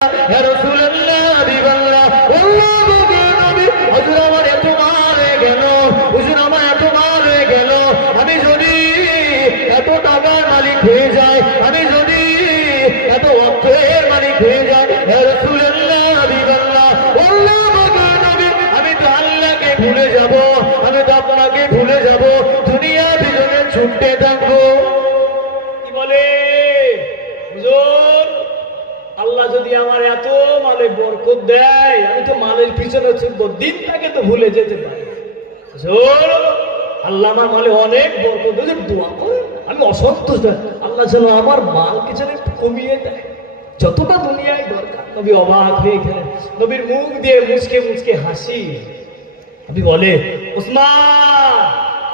ইয়া রাসূলুল্লাহ হাবিবাল্লাহ আল্লাহ বলে নবী হুজুর আমার এত মাল হয়ে গেল, হুজুর আমার এত মাল হয়ে গেল, আমি যদি এত টাকার মালিক হয়ে যাই, আমি যদি এত অর্থের মালিক হয়ে যাই, ইয়া রাসূলুল্লাহ হাবিবাল্লাহ আল্লাহ বলে নবী আমি তো আল্লাহকে ভুলে যাব, আমি তো আপনাকে ভুলে যাব, দুনিয়া পিছনে ছুটতে থাকবো। কি বলে হুজুর, আল্লাহ যদি আমার এত মালে বরকত দেয়, আমি তো মালের পিছনে ছুটবো, দিনটাকে তো ভুলে যেতে পারি। আল্লাহ আমার মালে অনেক বরকত, দোয়া করে আমি অসন্তুষ্ট, আল্লাহ যেন আমার মালকে যেন একটু কমিয়ে দেয়, যতটা দুনিয়ায় দরকার। নবী অবাক হয়ে গেলেন, নবীর মুখ দিয়ে মুচকে মুচকে হাসি। নবী বলে ওসমান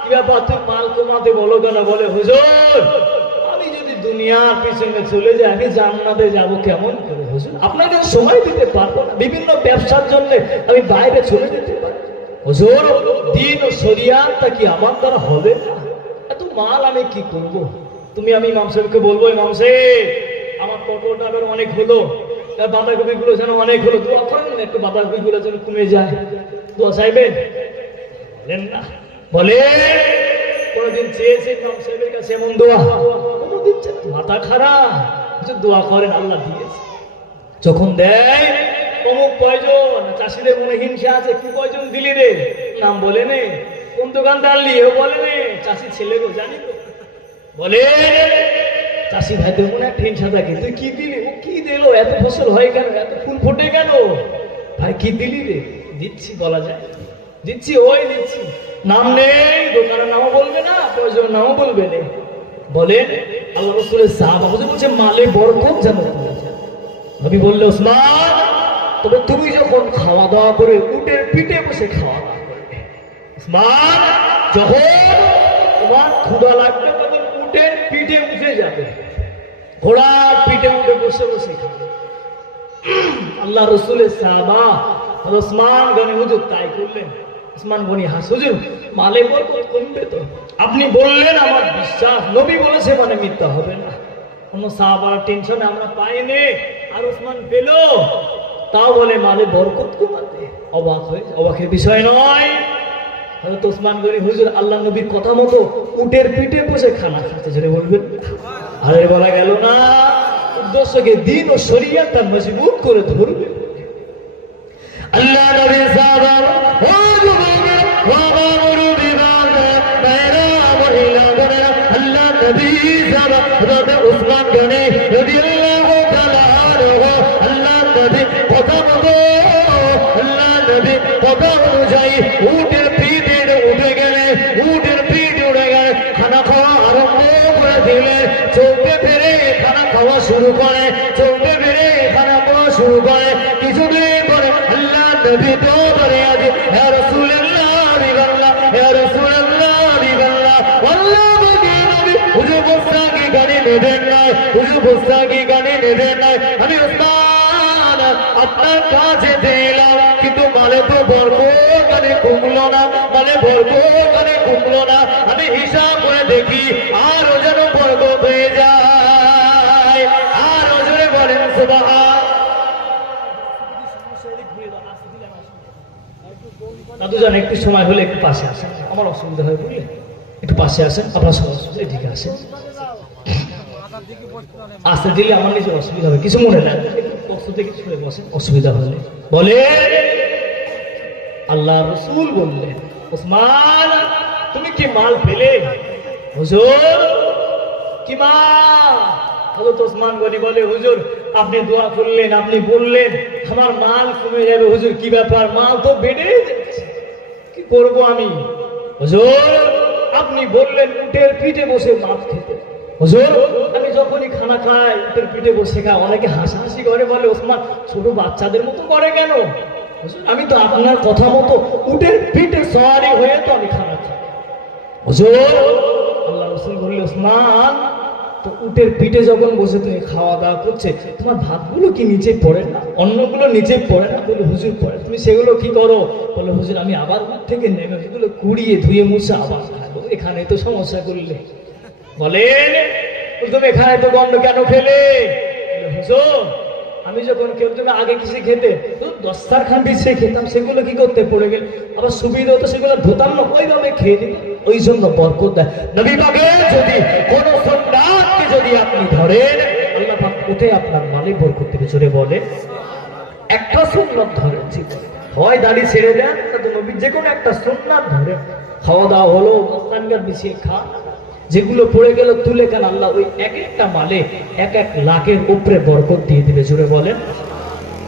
কি ব্যাপার, তুই মাল কমাতে বলো কেন? বলে হুজুর আমি যদি দুনিয়ার পিছনে চলে যাই, আমি জান্নাতে যাবো কেমন করে? হুজুর আপনাকে সময় দিতে পারবো না, বিভিন্ন ব্যবসার জন্য আমি বাইরে চলে যেতে পারি। হুজুর দিন ও শরিয়াতটা কি আমার দ্বারা হবে না? এত মাল আমি কি করব? আমি ইমাম সাহেবকে বলবো, ইমাম সাহেব আমার পটলটা আবার অনেক হলো, বাঁধাকপি গুলো যেন অনেক হলো, দোয়া করেন একটু বাঁধাকপি গুলো যেন কমে যায়, দোয়া চাইবেন? বলেন না, বলে কোনদিন চেয়েছে ইমাম সাহেবের কাছে এমন দোয়া? কোনদিন মাথা খারাপ, দোয়া করেন, আল্লাহ দিয়েছে। যখন দেয় অমুক কয়জন চাষিদের মনে হিংসা আছে, কি কয়জন দিলি রে? নাম বলে নে, কোন দোকানদার নিয়ে বলে নে, চাষি ছেলে গো জানি তো, বলে চাষি ভাইদের মনে একটা হিংসা থাকে, তুই কি দিলি? ও কি দিল, এত ফসল হয় কেন, এত ফুল ফোটে কেন? ভাই কি দিলি রে? দিচ্ছি বলা যায়, দিচ্ছি ওই দিচ্ছি, নাম নেই, দোকানের নামও বলবে না, প্রয়োজন নামও বলবে না। বলেন আল্লাহ রাসূলের সাহাবা বলছে মালে বরকত যেন। নবী বললে ওসমান তবে তুমি যখন খাওয়া দাওয়া করে উটের পিঠে বসে খাওয়া দাওয়া করবে, ওসমান যখন তোমার ক্ষুধা লাগবে তখন উটের পিঠে উঠে যাবে, ঘোড়ার পিঠে উঠে বসে বসে খাবে। আল্লাহ রাসূলের সাহাবা ওসমান গনি হুজুর তাই করলেন। ওসমান গনি হাস, হুজুর মালে বরকত কমবে তো? আপনি বললেন আমার বিশ্বাস, নবী বলেছে মানে মিথ্যা হবে না। অন্য সাহাবার টেনশনে আমরা পাইনি, আর ওসমান পেল, তাও বলে মালে বরকত কমাতে। অবাকের বিষয় নয়। হযরত ওসমান গনি হুজুর আল্লাহ নবীর কথা মতো উটের পিঠে বসে খানা খাচ্ছে, জেনে বলবেন আরে বলা গেল না, উদ্দেশ্যকে দিন ও শরীয়তটা মজবুত করে ধরবে। আল্লাহ নবীর সাহাবা ও যুবকেরা ওয়ামারু বিমানা বাইরা মহিলাগণা, আল্লাহ নবী সাহাবা হযরত ওসমান গনি রাদিয়াল্লাহু তাআলা আনহু, আল্লাহ নবী কথা মতো, আল্লাহ নবী কথা অনুযায়ী উটের পিঠে উঠে গেলে, উটের পিঠে উঠে গেলে খানা খাওয়া আরম্ভ করে দিলেন। চলতে ফেরে খানা খাওয়া শুরু করে, চলতে ফেরে খানা খাওয়া শুরু করে। কিছুদিন পরে আল্লাহ নবী তো বলে আছে ইয়া রাসূলুল্লাহ হাবিবাল্লাহ, ইয়া রাসূলুল্লাহ হাবিবাল্লাহ আল্লাহ বলে নবী হুজুর বস্তাকি গাড়ি নেবেন না, হুজুর বস্তাকি গাড়ি নেবেন না, আমি ওসমান আপনার কাছে দিলাম, কিন্তু মালে তো বরকত গাড়ি কমলো না, মালে বরকত গাড়ি কমলো না। আমি হিসাব করে দেখি আরো যেন বরকত হয়ে যায়। আর ওজনে বলেন সুবহান। দাদুজান একটু সময় হলে একটু পাশে আসেন, আমার অসুবিধা হয় বুঝলেন, একটু পাশে আসেন, আপনার সব অসুবিধা এদিকে আসেন, আসতে দিলে আমার নিজের অসুবিধা হবে, কিছু মনে না, কষ্ট থেকে শুনে বসেন, অসুবিধা হলে। বলে আল্লাহ রাসূল বললেন ওসমান তুমি কি মাল পেলে? হুজুর কি মাল? হযরত ওসমান গনি বলে হুজুর আপনি দোয়া করলেন, আপনি বললেন আমার মাল কমে যাবে। হুজুর কি ব্যাপার, মাল তো বেড়ে যাচ্ছে, কি করব আমি? হুজুর আপনি বললেন উটের পিঠে বসে মাছ খেতে। হুজুর আমি যখনই খানা খাই উটের পিঠে বসে খাই, অনেকে হাসাহাসি করে, বলে ওসমান ছোট বাচ্চাদের মতো করে কেন? হুজুর আমি তো আপনার কথা মতো উটের পিঠে সওয়ারি হয়ে তো আমি খানা খাই। হুজুর আল্লাহ রাসূল বললেন ওসমান তো উটের পিঠে যখন বসে তুমি খাওয়া দাওয়া করছে, তোমার ভাতগুলো কি নিচে পড়ে না, অন্নগুলো নিচে পড়ে না? বলে হুজুর পড়ে। তুমি সেগুলো কি করো? বলে হুজুর আমি আবার উঠ থেকে নেমে সেগুলো কুড়িয়ে ধুয়ে মুছে আবার খাবো। এখানে তো সমস্যা করলে। বলেন তুমি এখানে তো গন্ধ কেন ফেলে? হুজুর আমি যখন খেলতাম আগে কিছু খেতে দস্তারখান বিছিয়ে খেতাম, সেগুলো কি করতে পড়ে গেল, আবার সুবিধা হতো সেগুলো ধুতাম না, ওইভাবে খেয়ে দিত। ওই জন্য বরকত দেয়। নবী পাকের যদি কোন সুন্নাতকে যদি আপনি ধরেন, আল্লাহ পাক কোথায় আপনার মালে বরকত দেবে। জোরে বলে একটা সুন্নাত ধরেন, হয় দাড়ি ছেড়ে দেন, নবীর যে কোনো একটা সুন্নাত ধরে খাওয়া দাওয়া হলো, দস্তারখান বিছিয়ে খান, যেগুলো পড়ে গেল তুলে খান, আল্লাহ ওই এক একটা মালে 1-1 লাখের উপরে বরকত দিয়ে দিবে। জোরে বলেন।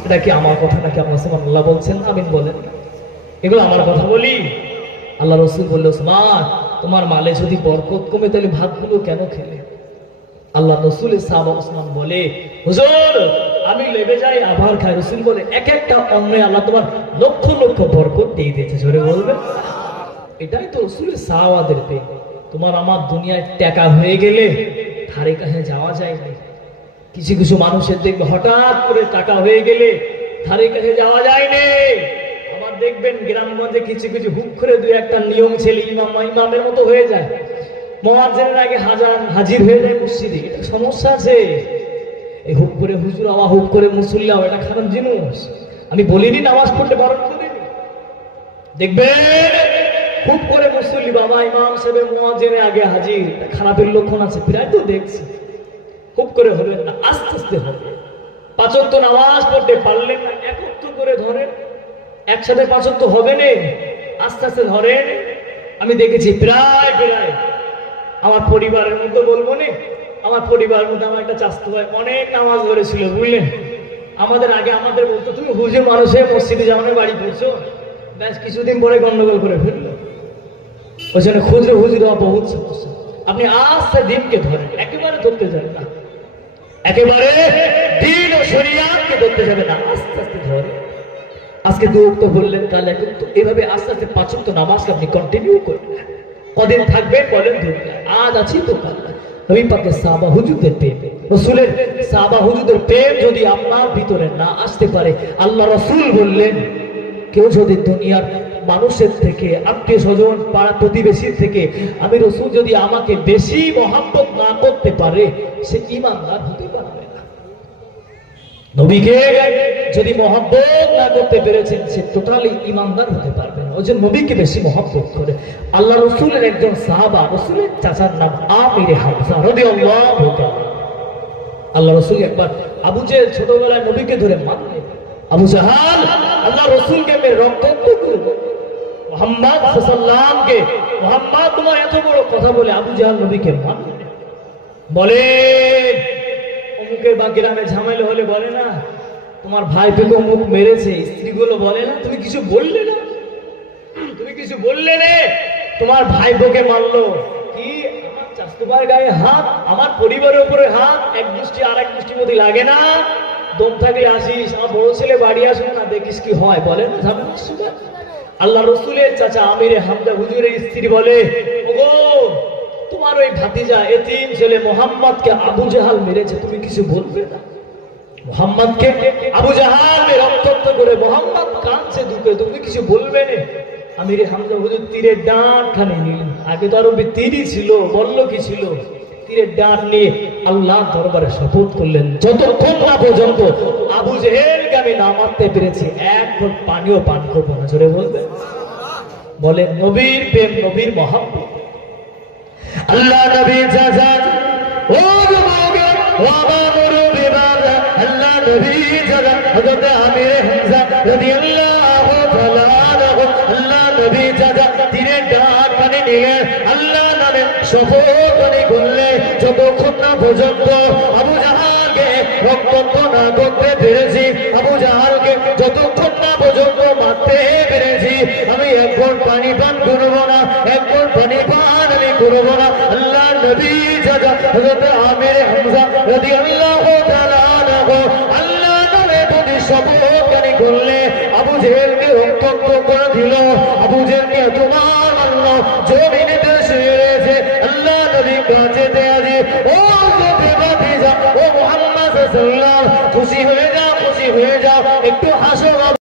এটা কি আমার কথা নাকি আপনার সুবহানাল্লাহ বলছেন? আমিন বলেন। এগুলো আমার কথা বলি। আল্লাহ রাসূল বলল, ওসমান তোমার মালে যদি বরকত কমে তাহলে ভাতগুলো কেন খেলে? আল্লাহ রাসূলের সাহাবা ওসমান বলে, হুজুর আমি লেবে যাই আবার খাই। রাসূল বলে, এক একটা অন্নে আল্লাহ তোমার লক্ষ লক্ষ বরকত দিয়ে দিয়েছে। জোরে বলবে। এটাই তো রাসূলের সাহাবাদের প্রেম। তোমার আমার দুনিয়ায় টাকা হয়ে গেলে ধারে কাছে যাওয়া যায় না। কিছু কিছু মানুষের দেখবে হঠাৎ করে টাকা হয়ে গেলে ধারে কাছে যাওয়া যায় না। আবার দেখবেন গ্রামগঞ্জে কিছু কিছু হুক করে 2-1টা নিয়ম ছেলে ইমামের মতো হয়ে যায়, মুয়াজ্জিনের আগে হাজির হয়ে যায় মসজিদে। এটা সমস্যা আছে। এই হুক করে হুজুর আওয়া, হুক করে মুসল্লি, এটা খারাপ জিনিস। আমি বলিনি নামাজ পড়তে বারণ করিনি। দেখবেন খুব করে মুসল্লি বাবা ইমাম সাহেব মুয়াজ্জিনের আগে হাজির, খারাপের লক্ষণ আছে। প্রায় তো দেখছি। খুব করে হবেন না, আস্তে আস্তে হবে। 5 ওয়াক্ত নামাজ পড়তে পারলেন না, একত্র করে ধরেন। একসাথে 5 ওয়াক্ত হবে না, আস্তে আস্তে ধরেন। আমি দেখেছি প্রায় আমার পরিবারের মধ্যে বলবো না, আমার পরিবারের মধ্যে আমার একটা চাচতো ভাই অনেক নামাজ ধরেছিল, বুঝলেন। আমাদের আগে আমাদের বলতো, তুমি হুজুর মানুষের মসজিদে যাও না, বাড়ি পড়ছো, ব্যাস কিছুদিন পরে গন্ডগোল করে ফেললো। ওই জন্য খুচরো হুজুর হওয়া বহুত সমস্যা। আপনি আস্তে দিনকে ধরেন, একেবারে ধরতে যাবেন না, একেবারে দিন ও শরিয়াতকে ধরতে যাবেন না, আস্তে আস্তে ধরে। আজকে 2 ওয়াক্ত বললেন, কাল 1 ওয়াক্ত, এভাবে আস্তে আস্তে 5 ওয়াক্ত নামাজকে আপনি কন্টিনিউ করবেন। কদিন থাকবেন বলেন, আজ আছি তো কাল। নবী পাকের সাহাবা হুজুরদের প্রেম, রাসূলের সাহাবা হুজুরদের প্রেম যদি আপনার ভিতরে না আসতে পারে, আল্লাহ রাসূল বললেন, কেউ যদি দুনিয়ার মানুষের থেকে, আত্মীয় স্বজন, পাড়া প্রতিবেশীর থেকে আমি রাসূল যদি আমাকে বেশি মহব্বত না করতে পারে, সে ঈমানদার হতে পারবে না। নবীকে যদি মহব্বত না করতে পেরেছেন, সে টোটালি ঈমানদার হতে পারবে না। ওই যে নবীকে বেশি মহব্বত করে। আল্লাহ রাসূলের একজন সাহাবা, রাসূলের চাচার নাম আমিরে হামজা রাদিয়াল্লাহু তাআলা। আল্লাহ রাসূল একবার আবু জেহেল ছোটবেলায় নবীকে ধরে মারলেন। আবু জাহাল আল্লাহ রাসূলকে মেরে রক্তাক্ত করে দিল। মুহাম্মদ সাল্লাল্লাহু কে, মুহাম্মদ তোমার এত বড় কথা বলে আবু জাহাল নবীকে মারলেন। বলে অমুকের বা গ্রামে ঝামেলা হলে বলে না, তোমার ভাই তোকে অমুক মেরেছে, স্ত্রীগুলো বলে না, তুমি কিছু বললে না, তুমি কিছু বললে না, তোমার ভাই তোকে মারলো। কি আমার চাচতো ভাইয়ের গায়ে হাত, আমার পরিবারের উপরে হাত, এক দৃষ্টি আর এক দৃষ্টির মধ্যে লাগে না? দম থাকলে আসিস, আমার বড় ছেলে বাড়ি আসবে না, দেখিস কি হয়, বলে না ঝামেলা শুনে। আল্লাহ রাসূলের চাচা আমিরে হামজা হুজুরের স্ত্রী বলে, ওগো তোমার ওই ভাতিজা এতিম ছেলে মুহাম্মদকে আবু জাহাল মেরেছে, তুমি কিছু বলবে না? মুহাম্মদকে আবু জাহাল রক্তাক্ত করে মুহাম্মদ কাঁদছে দুঃখে, তুমি কিছু বলবে না? আমিরে হামজা হুজুর তীরের ডাঁট খানে নিলেন। আগে তো আরো তীরই ছিল, বলল কি ছিল, তীরের ডাঁট নিয়ে আল্লাহ দরবারে শপথ করলেন, যতক্ষণ না পর্যন্ত আবু জেহেলকে আমি না মারতে পেরেছি, 1 ঘট পানিও পান করবো না। জোরে বলবে। বলে নবীর প্রেম, নবীর মহব্বত। আল্লাহ নবী জাজান ও যুবকে ও আমার মুরব্বি বাবা, আল্লাহ নবী জাজান হযরত আমিরে হামজা রাদিয়াল্লাহু তাআলা আনহু, আল্লাহ নবী জাজান তীরের ডাঁট কানে নিয়ে আল্লাহ নামে শপথ করলে, যতক্ষণ না পর্যন্ত আবু জাহালকে রক্তাক্ত না করতে পেরেছি, আবু জাহালকে যতক্ষণ না পর্যন্ত মারতে পেরেছি, আমি 1 ঘট পানি পান করবো না, 1 ঘট পানি পান আমি করবো না। আল্লাহ নবী জাদা হযরত আমিরে হামজা রাদিয়াল্লাহু তাআলা আনহু আল্লাহ নামে যদি শপথ করলে আবু জেহেলকে রক্তাক্ত করে দিল, আবু জেহেলকে তোমার মারল, জমিনে শুয়েছে। আল্লাহ নবী কাছে দেয়াজি, ও ভাতিজা, ও মুহাম্মদ সাল্লাল্লাহু, খুশি হয়ে যাও, খুশি হয়ে যাও, একটু হাসো।